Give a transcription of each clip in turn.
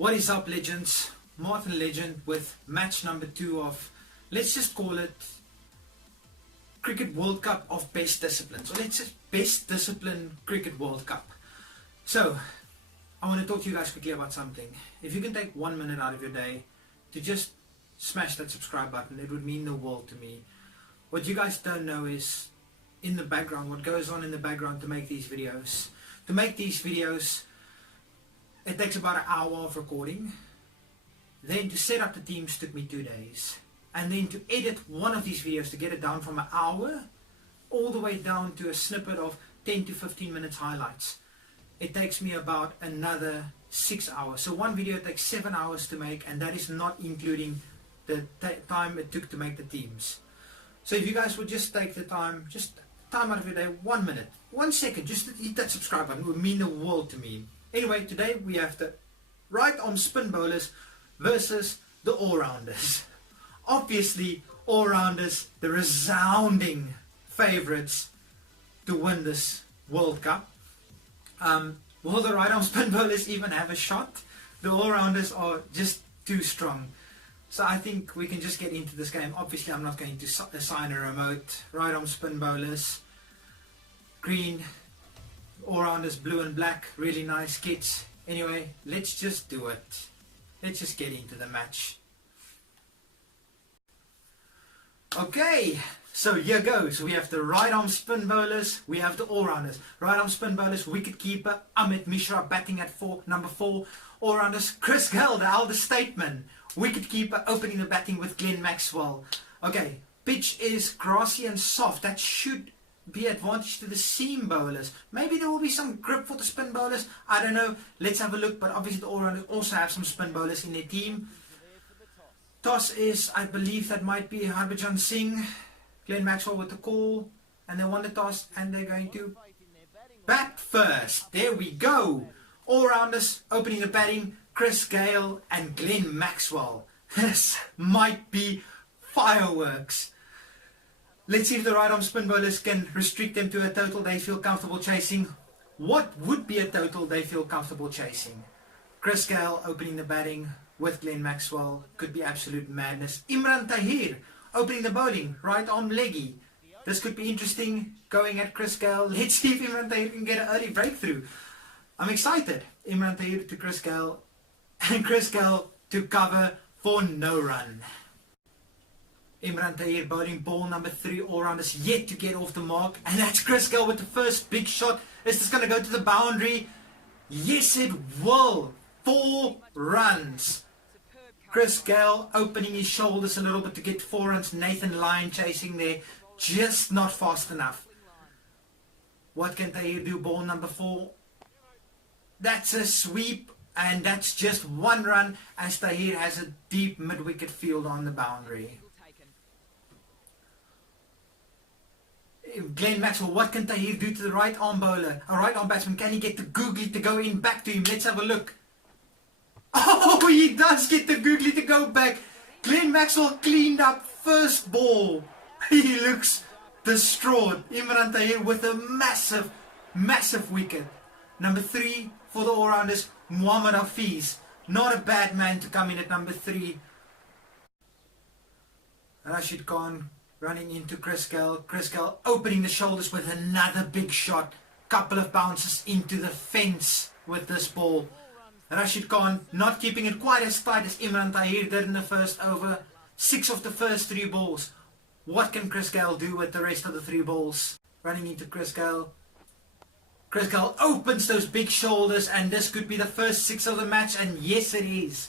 What is up, legends? Martin Legend with match number 2 of, let's just call it Cricket World Cup of Best Discipline. So let's just Best Discipline Cricket World Cup. So I want to talk to you guys quickly about something. If you can take 1 minute out of your day to just smash that subscribe button, it would mean the world to me. What you guys don't know is in the background, what goes on in the background to make these videos. To make these videos, it takes about an hour of recording. Then to set up the teams took me 2 days. And then to edit one of these videos to get it down from an hour all the way down to a snippet of 10 to 15 minutes highlights. It takes me about another 6 hours. So one video takes 7 hours to make, and that is not including the time it took to make the teams. So if you guys would just take the time, just time out of your day, 1 minute, 1 second, just to hit that subscribe button, it would mean the world to me. Anyway, today we have the right arm spin bowlers versus the all-rounders. Obviously, all-rounders, the resounding favourites to win this World Cup. Will the right arm spin bowlers even have a shot? The all-rounders are just too strong. So I think we can just get into this game. Obviously, I'm not going to assign a remote. Right arm spin bowlers, green, all-rounders blue and black, really nice kits. Anyway, let's just do it. Let's just get into the match. Okay, so here goes. We have the right arm spin bowlers, we have the all-rounders. Right arm spin bowlers, wicket keeper Amit Mishra batting at number 4. All-rounders, Chris Gayle, the elder statesman. Wicket keeper opening the batting with Glenn Maxwell. Okay, pitch is grassy and soft. That should be advantage to the seam bowlers. Maybe there will be some grip for the spin bowlers. I don't know. Let's have a look. But obviously the all-rounders also have some spin bowlers in their team. Toss is, I believe that might be Harbhajan Singh. Glenn Maxwell with the call. And they won the toss and they're going to bat first. There we go. All-rounders opening the batting. Chris Gayle and Glenn Maxwell. This might be fireworks. Let's see if the right arm spin bowlers can restrict them to a total they feel comfortable chasing. What would be a total they feel comfortable chasing? Chris Gayle opening the batting with Glenn Maxwell. Could be absolute madness. Imran Tahir opening the bowling. Right arm leggy. This could be interesting going at Chris Gayle. Let's see if Imran Tahir can get an early breakthrough. I'm excited. Imran Tahir to Chris Gayle. And Chris Gayle to cover for no run. Imran Tahir bowling ball number 3, all-rounders yet to get off the mark. And that's Chris Gayle with the first big shot. Is this going to go to the boundary? Yes, it will. 4 runs. Chris Gayle opening his shoulders a little bit to get 4 runs. Nathan Lyon chasing there. Just not fast enough. What can Tahir do? Ball number 4. That's a sweep. And that's just 1 run as Tahir has a deep mid-wicket field on the boundary. Glenn Maxwell, what can Tahir do to the right arm bowler? A right arm batsman, can he get the googly to go in back to him? Let's have a look. Oh, he does get the googly to go back. Glenn Maxwell cleaned up first ball. He looks distraught. Imran Tahir with a massive wicket. Number 3 for the all-rounders, Mohammad Hafiz. Not a bad man to come in at number 3. Rashid Khan running into Chris Gayle. Chris Gayle opening the shoulders with another big shot. Couple of bounces into the fence with this ball. Rashid Khan not keeping it quite as tight as Imran Tahir did in the first over. 6 of the first 3 balls. What can Chris Gayle do with the rest of the 3 balls? Running into Chris Gayle. Chris Gayle opens those big shoulders, and this could be the first 6 of the match, and yes it is.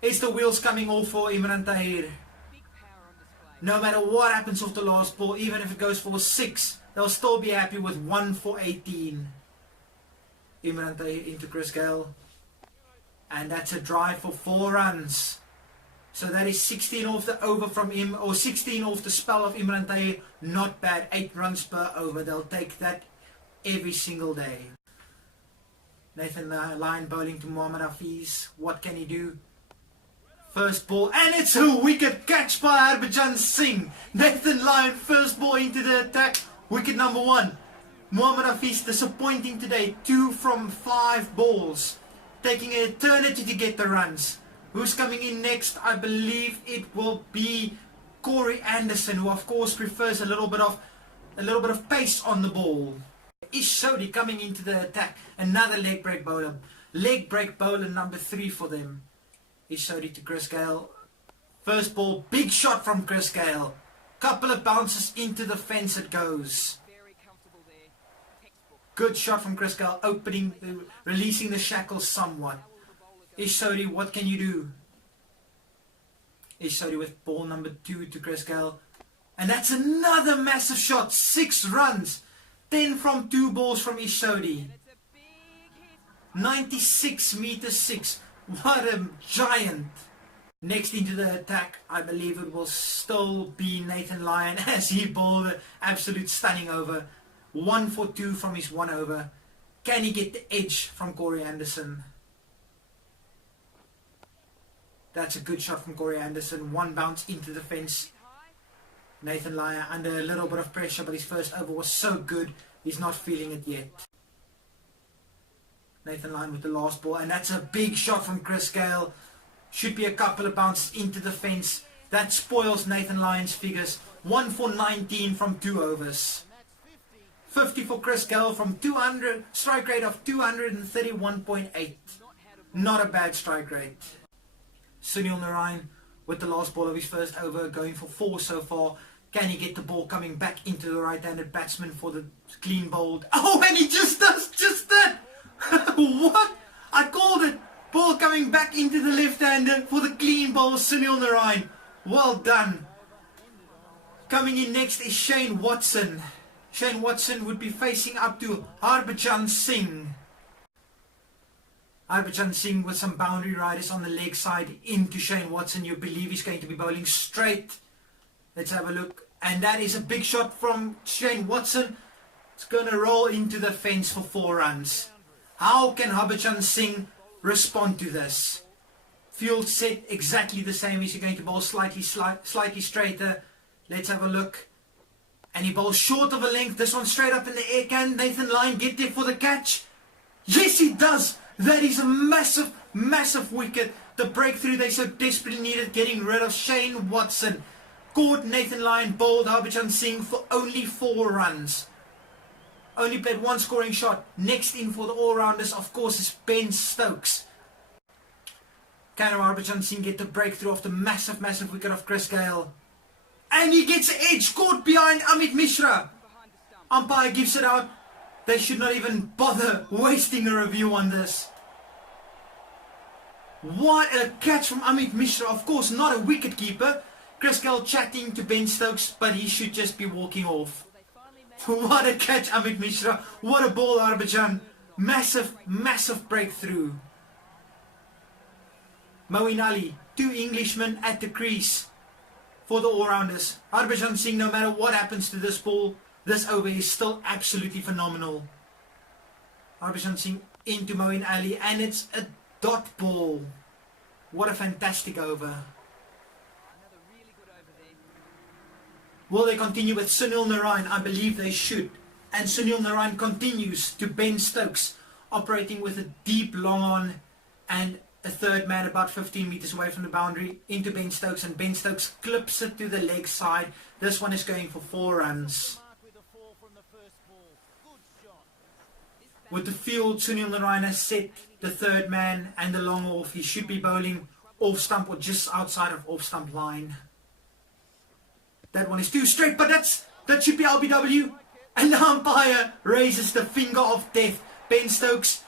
It's the wheels coming off for Imran Tahir. No matter what happens off the last ball, even if it goes for 6, they'll still be happy with 1 for 18. Imran Tahir into Chris Gayle. And that's a drive for 4 runs. So that is 16 off the over from him, or 16 off the spell of Imran Tahir. Not bad, 8 runs per over. They'll take that every single day. Nathan Lyon bowling to Mohammad Hafiz. What can he do? First ball, and it's a wicket catch by Harbhajan Singh. Nathan Lyon, first ball into the attack. Wicket number 1. Mohammad Hafiz disappointing today. 2 from 5 balls. taking an eternity to get the runs. Who's coming in next? I believe it will be Corey Anderson, who of course prefers a little bit of pace on the ball. Ish Sodhi coming into the attack. Another leg break bowler. Leg break bowler number 3 for them. Ish Sodhi to Chris Gayle. First ball, big shot from Chris Gayle. Couple of bounces into the fence it goes. Good shot from Chris Gayle, releasing the shackles somewhat. Ish Sodhi, what can you do? Ish Sodhi with ball number 2 to Chris Gayle. And that's another massive shot. 6 runs. 10 from 2 balls from Ish Sodhi. 96 meters 6. What a giant. Next into the attack, I believe it will still be Nathan Lyon as he bowled an absolute stunning over. 1 for 2 from his 1 over. Can he get the edge from Corey Anderson? That's a good shot from Corey Anderson. 1 bounce into the fence. Nathan Lyon under a little bit of pressure, but his first over was so good, he's not feeling it yet. Nathan Lyon with the last ball, and that's a big shot from Chris Gayle. Should be a couple of bounces into the fence. That spoils Nathan Lyon's figures. 1 for 19 from 2 overs. 50 for Chris Gayle from 200, strike rate of 231.8. Not a bad strike rate. Sunil Narine with the last ball of his first over, going for 4 so far. Can he get the ball coming back into the right-handed batsman for the clean bowled? Oh, and he just does just that! What? I called it! Ball coming back into the left-hander for the clean bowl, Sunil Narine. Well done. Coming in next is Shane Watson. Shane Watson would be facing up to Harbhajan Singh. Harbhajan Singh with some boundary riders on the leg side into Shane Watson. You believe he's going to be bowling straight. Let's have a look. And that is a big shot from Shane Watson. It's going to roll into the fence for 4 runs. How can Harbhajan Singh respond to this? Field set exactly the same. Is he going to bowl slightly straighter? Let's have a look. And he bowls short of a length. This one straight up in the air. Can Nathan Lyon get there for the catch? Yes, he does. That is a massive, massive wicket. The breakthrough they so desperately needed, getting rid of Shane Watson. Caught Nathan Lyon, bowled Harbhajan Singh for only 4 runs. Only played 1 scoring shot. Next in for the all-rounders, of course, is Ben Stokes. Can Harbhajan Singh get the breakthrough off the massive, massive wicket of Chris Gayle? And he gets the edge, caught behind Amit Mishra. Umpire gives it out. They should not even bother wasting a review on this. What a catch from Amit Mishra. Of course, not a wicket keeper. Chris Gayle chatting to Ben Stokes, but he should just be walking off. What a catch, Amit Mishra. What a ball, Harbhajan. Massive, massive breakthrough. Moeen Ali, 2 Englishmen at the crease for the all-rounders. Harbhajan Singh, no matter what happens to this ball, this over is still absolutely phenomenal. Harbhajan Singh into Moeen Ali, and it's a dot ball. What a fantastic over. Will they continue with Sunil Narine? I believe they should. And Sunil Narine continues to Ben Stokes, operating with a deep long on and a third man about 15 meters away from the boundary into Ben Stokes, and Ben Stokes clips it to the leg side. This one is going for 4 runs. With the field, Sunil Narine has set the third man and the long off. He should be bowling off stump or just outside of off stump line. That one is too straight, but that should be LBW. And the umpire raises the finger of death. Ben Stokes,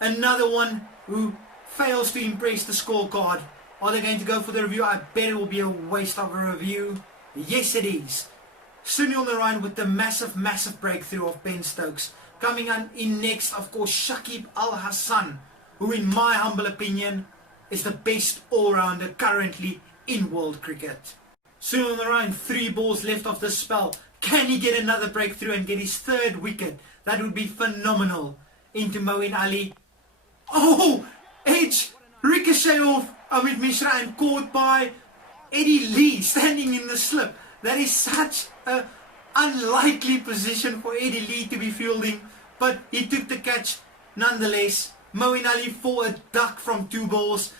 another one who fails to impress the scorecard. Are they going to go for the review? I bet it will be a waste of a review. Yes, it is. Sunil Narine with the massive, massive breakthrough of Ben Stokes. Coming in next, of course, Shakib Al Hasan, who in my humble opinion is the best all-rounder currently in world cricket. Sunil Narine, 3 balls left of the spell. Can he get another breakthrough and get his 3rd wicket? That would be phenomenal. Into Moeen Ali. Oh! Edge! Ricochet off Amit Mishra and caught by Eddie Lee standing in the slip. That is such an unlikely position for Eddie Lee to be fielding. But he took the catch nonetheless. Moeen Ali for a duck from 2 balls.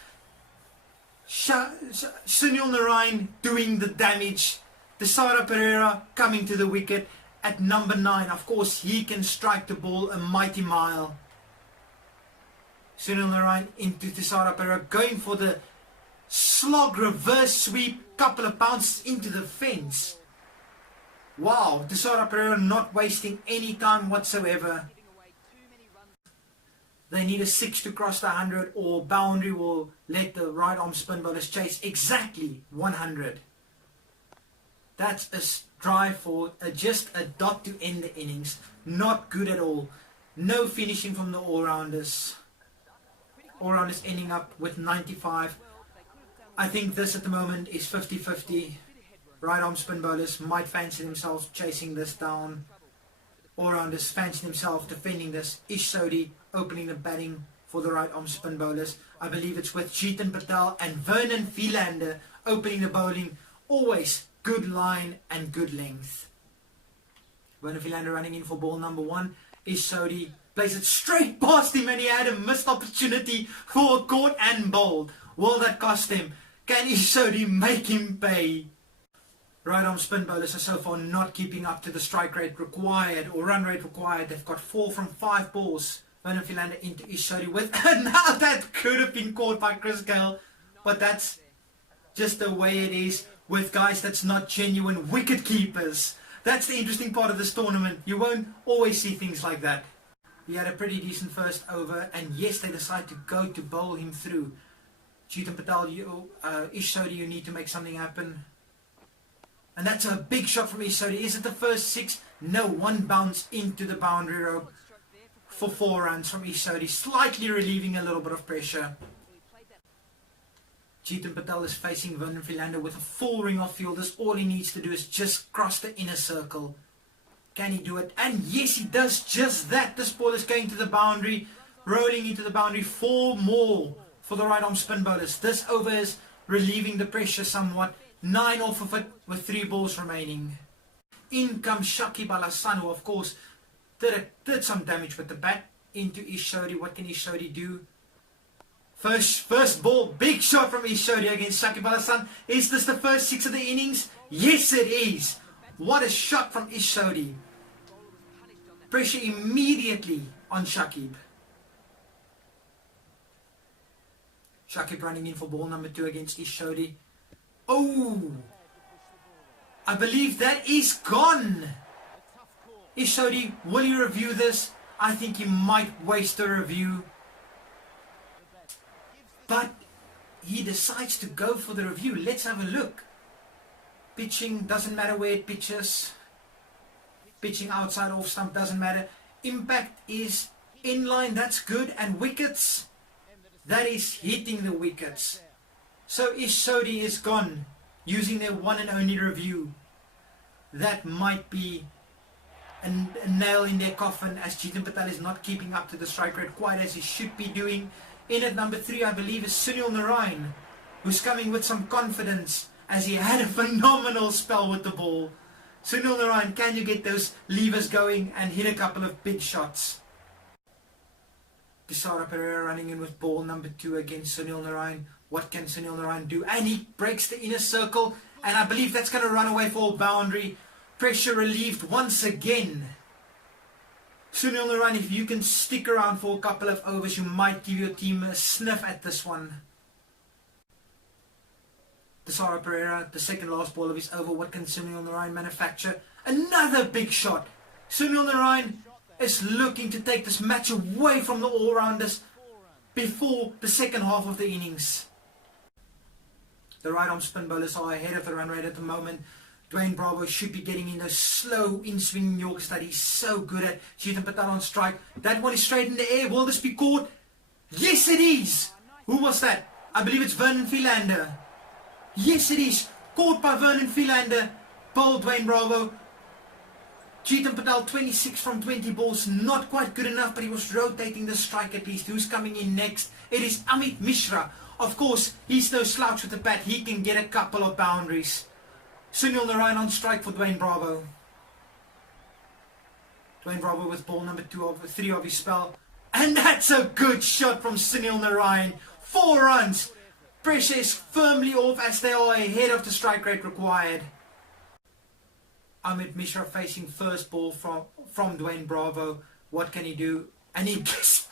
Sunil Narine doing the damage. Thisara Pereira coming to the wicket at number 9. Of course, he can strike the ball a mighty mile. Sunil Narine into Thisara Pereira, going for the slog reverse sweep, couple of bounces into the fence. Wow, Thisara Pereira not wasting any time whatsoever. They need a 6 to cross the 100, or boundary will let the right arm spin bowlers chase exactly 100. That's a drive for just a dot to end the innings. Not good at all. No finishing from the all-rounders. All-rounders ending up with 95. I think this at the moment is 50-50. Right arm spin bowlers might fancy themselves chasing this down. All-rounders fancy themselves defending this. Ish Sodhi opening the batting for the right arm spin bowlers. I believe it's with Chetan Patel and Vernon Philander opening the bowling. Always good line and good length. Vernon Philander running in for ball number 1. Ish Sodhi plays it straight past him, and he had a missed opportunity for a caught and bowled. Will that cost him? Can Ish Sodhi make him pay? Right arm spin bowlers are so far not keeping up to the strike rate required or run rate required. They've got 4 from 5 balls. Vernon Philander into Ish Sodhi with now that could have been caught by Chris Gayle, but that's just the way it is with guys that's not genuine wicket keepers. That's the interesting part of this tournament. You won't always see things like that. He had a pretty decent first over, and yes, they decide to go to bowl him through. Chetan Patel, Ish Sodhi, you need to make something happen. And that's a big shot from Ish Sodhi. Is it the first 6? No, 1 bounce into the boundary rope for 4 runs from Ish Sodhi, slightly relieving a little bit of pressure. Chetan Patel is facing Vernon Philander with a full ring of fielders. All he needs to do is just cross the inner circle. Can he do it? And yes, he does just that. This ball is going to the boundary, rolling into the boundary. 4 more for the right arm spin bowlers. This over is relieving the pressure somewhat. 9 off of it with 3 balls remaining. In comes Shakib Al Hasan, who of course did some damage with the bat into Ish Sodhi. What can Ish Sodhi do? First ball, big shot from Ish Sodhi against Shakib Al Hasan. Is this the first 6 of the innings? Yes, it is. What a shot from Ish Sodhi. Pressure immediately on Shakib. Shakib running in for ball number 2 against Ish Sodhi. Oh, I believe that is gone. Ish Sodhi, will you review this? I think he might waste a review. But he decides to go for the review. Let's have a look. Pitching, doesn't matter where it pitches. Pitching outside, off stump, doesn't matter. Impact is in line, that's good. And wickets, that is hitting the wickets. So Ish Sodhi is gone, using their one and only review. That might be a nail in their coffin, as Chetan Patel is not keeping up to the strike rate quite as he should be doing. In at number 3, I believe, is Sunil Narine, who's coming with some confidence as he had a phenomenal spell with the ball. Sunil Narine, can you get those levers going and hit a couple of big shots? Thisara Pereira running in with ball number 2 against Sunil Narine. What can Sunil Narine do? And he breaks the inner circle, and I believe that's going to run away for a boundary. Pressure relieved once again. Sunil Narine, if you can stick around for a couple of overs, you might give your team a sniff at this one. Thisara Pereira, the second last ball of his over. What can Sunil Narine manufacture? Another big shot. Sunil Narine is looking to take this match away from the all-rounders before the second half of the innings. The right arm spin bowlers are ahead of the run rate at the moment. Dwayne Bravo should be getting in those slow in-swing Yorkers that he's so good at. Chetan Patel on strike. That one is straight in the air. Will this be caught? Yes, it is. Who was that? I believe it's Vernon Philander. Yes, it is. Caught by Vernon Philander. Bowled Dwayne Bravo. Chetan Patel, 26 from 20 balls. Not quite good enough, but he was rotating the strike at least. Who's coming in next? It is Amit Mishra. Of course, he's no slouch with the bat. He can get a couple of boundaries. Sunil Narine on strike for Dwayne Bravo. Dwayne Bravo with ball number 3 of his spell. And that's a good shot from Sunil Narayan. 4 runs. Pressure is firmly off as they are ahead of the strike rate required. Amit Mishra facing first ball from Dwayne Bravo. What can he do? And he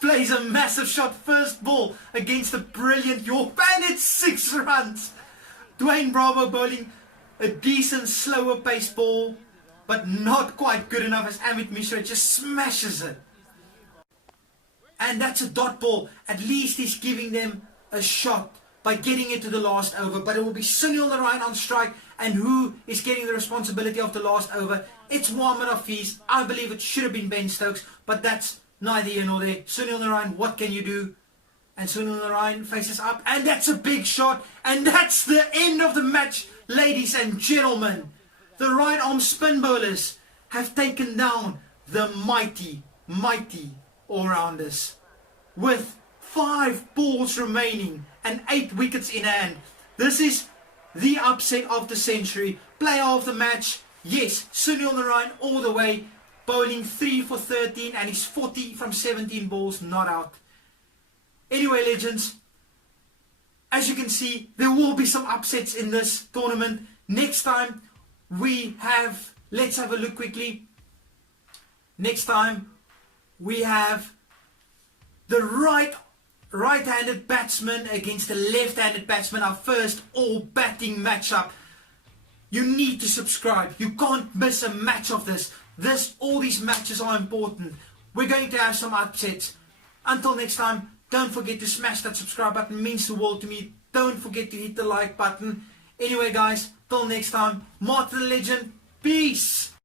plays a massive shot first ball against a brilliant York. And it's 6 runs. Dwayne Bravo bowling a decent slower pace ball, but not quite good enough as Amit Mishra just smashes it. And that's a dot ball. At least he's giving them a shot by getting it to the last over. But it will be Sunil Narayan on strike. And who is getting the responsibility of the last over? It's Mohammad Hafiz. I believe it should have been Ben Stokes, but that's neither here nor there. Sunil Narayan, what can you do? And Sunil Narayan faces up, and that's a big shot. And that's the end of the match, ladies and gentlemen. The right arm spin bowlers have taken down the mighty all-rounders. With 5 balls remaining and 8 wickets in hand. This is the upset of the century. Player of the match, yes, Sunil Narayan all the way. Bowling 3 for 13 and he's 40 from 17 balls not out. Anyway, legends, as you can see, there will be some upsets in this tournament. Next time we have, let's have a look quickly. Next time we have the right-handed batsman against the left-handed batsman, our first all-batting matchup. You need to subscribe. You can't miss a match of this. All these matches are important. We're going to have some upsets. Until next time, don't forget to smash that subscribe button. It means the world to me. Don't forget to hit the like button. Anyway, guys, till next time, Martin the Legend. Peace.